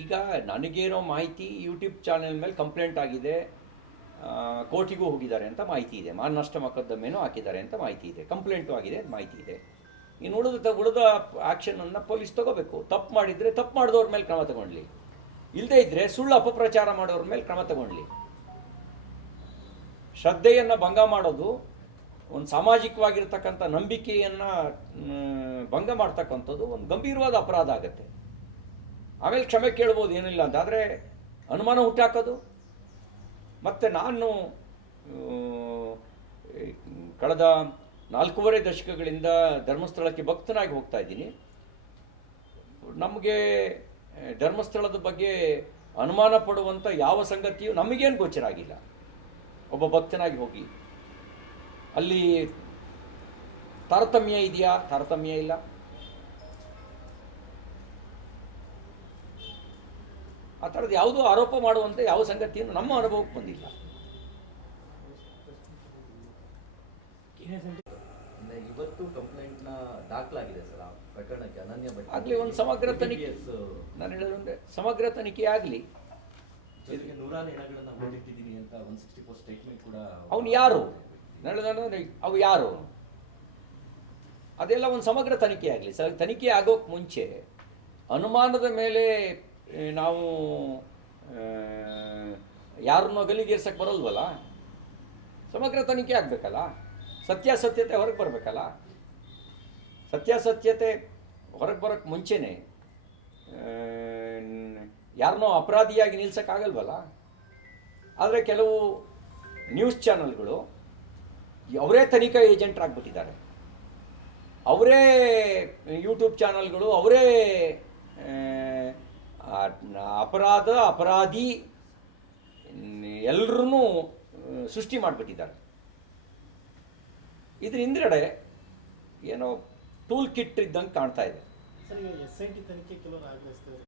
ಈಗ ನನಗೇನೋ ಮಾಹಿತಿ ಯೂಟ್ಯೂಬ್ ಚಾನೆಲ್ ಮೇಲೆ ಕಂಪ್ಲೇಂಟ್ ಆಗಿದೆ ಕೋರ್ಟಿಗೂ ಹೋಗಿದ್ದಾರೆ ಅಂತ ಮಾಹಿತಿ ಇದೆ. ಮಾನನಷ್ಟ ಮೊಕದ್ದಮೆನೂ ಹಾಕಿದ್ದಾರೆ ಅಂತ ಮಾಹಿತಿ ಇದೆ. ಕಂಪ್ಲೇಂಟು ಆಗಿದೆ ಮಾಹಿತಿ ಇದೆ. ಇನ್ನು ಉಳಿದ ಉಳಿದ ಆ್ಯಕ್ಷನನ್ನು ಪೊಲೀಸ್ ತಗೋಬೇಕು. ತಪ್ಪು ಮಾಡಿದರೆ ತಪ್ಪು ಮಾಡಿದವ್ರ ಮೇಲೆ ಕ್ರಮ ತಗೊಳ್ಳಿ ಇಲ್ಲದೇ ಇದ್ದರೆ ಸುಳ್ಳು ಅಪಪ್ರಚಾರ ಮಾಡೋರ ಮೇಲೆ ಕ್ರಮ ತಗೊಳ್ಳಿ ಶ್ರದ್ಧೆಯನ್ನು ಭಂಗ ಮಾಡೋದು ಒಂದು ಸಾಮಾಜಿಕವಾಗಿರ್ತಕ್ಕಂಥ ನಂಬಿಕೆಯನ್ನು ಭಂಗ ಮಾಡ್ತಕ್ಕಂಥದ್ದು ಒಂದು ಗಂಭೀರವಾದ ಅಪರಾಧ ಆಗುತ್ತೆ. ಆಮೇಲೆ ಕ್ಷಮೆ ಕೇಳ್ಬೋದು, ಏನಿಲ್ಲ ಅಂತ. ಆದರೆ ಅನುಮಾನ ಹುಟ್ಟಾಕೋದು ಮತ್ತು ನಾನು ಕಳೆದ ನಾಲ್ಕೂವರೆ ದಶಕಗಳಿಂದ ಧರ್ಮಸ್ಥಳಕ್ಕೆ ಭಕ್ತನಾಗಿ ಹೋಗ್ತಾ ಇದ್ದೀನಿ. ನಮಗೆ ಧರ್ಮಸ್ಥಳದ ಬಗ್ಗೆ ಅನುಮಾನ ಪಡುವಂಥ ಯಾವ ಸಂಗತಿಯು ನಮಗೇನು ಗೋಚರ ಒಬ್ಬ ಭಕ್ತನಾಗಿ ಹೋಗಿ. ಅಲ್ಲಿ ತಾರತಮ್ಯ ಇದೆಯಾ? ತಾರತಮ್ಯ ಇಲ್ಲ. ಆ ಥರದ್ದು ಯಾವುದೂ ಆರೋಪ ಮಾಡುವಂಥ ಯಾವ ಸಂಗತಿಯನ್ನು ನಮ್ಮ ಅನುಭವಕ್ಕೆ ಬಂದಿಲ್ಲ. ಇವತ್ತು ಕಂಪ್ಲೇಂಟ್ನ ದಾಖಲಾಗಿದೆ ಸರ್ ಆ ಪ್ರಕರಣಕ್ಕೆ ಅನನ್ಯ ಭಟ್ ಆಗಲಿ ಒಂದು ಸಮಗ್ರ ತನಿಖೆ ನಾನು ಹೇಳೋದಂದ್ರೆ ಸಮಗ್ರ ತನಿಖೆ ಆಗಲಿ. ಜೊತೆಗೆ ನೂರಾರು ಹೆಣಗಳನ್ನ ಹೊರಟಿಟ್ಟಿದ್ದೀನಿ ಅಂತ ಒನ್ ಸಿಕ್ಸ್ಟಿ ಫೋರ್ ಸ್ಟೇಟ್ಮೆಂಟ್ ಕೂಡ ಅವನು ಯಾರು? ನಾನು ಹೇಳೋದಂದ್ರೆ ಅವು ಯಾರು? ಅದೆಲ್ಲ ಒಂದು ಸಮಗ್ರ ತನಿಖೆ ಆಗಲಿ. ಸರ್ ತನಿಖೆ ಆಗೋಕ್ಕೆ ಮುಂಚೆ ಅನುಮಾನದ ಮೇಲೆ ನಾವು ಯಾರನ್ನೋ ಬರೋಲ್ವಲ್ಲ ಬರಲ್ವಲ್ಲ? ಸಮಗ್ರ ತನಿಖೆ ಆಗಬೇಕಲ್ಲ? ಸತ್ಯಾಸತ್ಯತೆ ಹೊರಗೆ ಬರಬೇಕಲ್ಲ? ಸತ್ಯಾಸತ್ಯತೆ ಹೊರಗೆ ಬರೋಕ್ಕೆ ಮುಂಚೆನೇ ಯಾರನ್ನೋ ಅಪರಾಧಿಯಾಗಿ ನಿಲ್ಸೋಕ್ಕಾಗಲ್ವಲ್ಲ ಆದರೆ ಕೆಲವು ನ್ಯೂಸ್ ಚಾನಲ್ಗಳು ಅವರೇ ತನಿಖಾ ಏಜೆಂಟ್ರಾಗ್ಬಿಟ್ಟಿದ್ದಾರೆ ಅವರೇ ಯೂಟ್ಯೂಬ್ ಚಾನಲ್ಗಳು, ಅವರೇ ಅಪರಾಧ ಅಪರಾಧಿ ಎಲ್ಲರೂ ಸೃಷ್ಟಿ ಮಾಡಿಬಿಟ್ಟಿದ್ದಾರೆ. ಇದ್ರ ಹಿಂದ್ಗಡೆ ಏನೋ ಟೂಲ್ ಕಿಟ್ ಇದ್ದಂಗೆ ಕಾಣ್ತಾ ಇದೆ.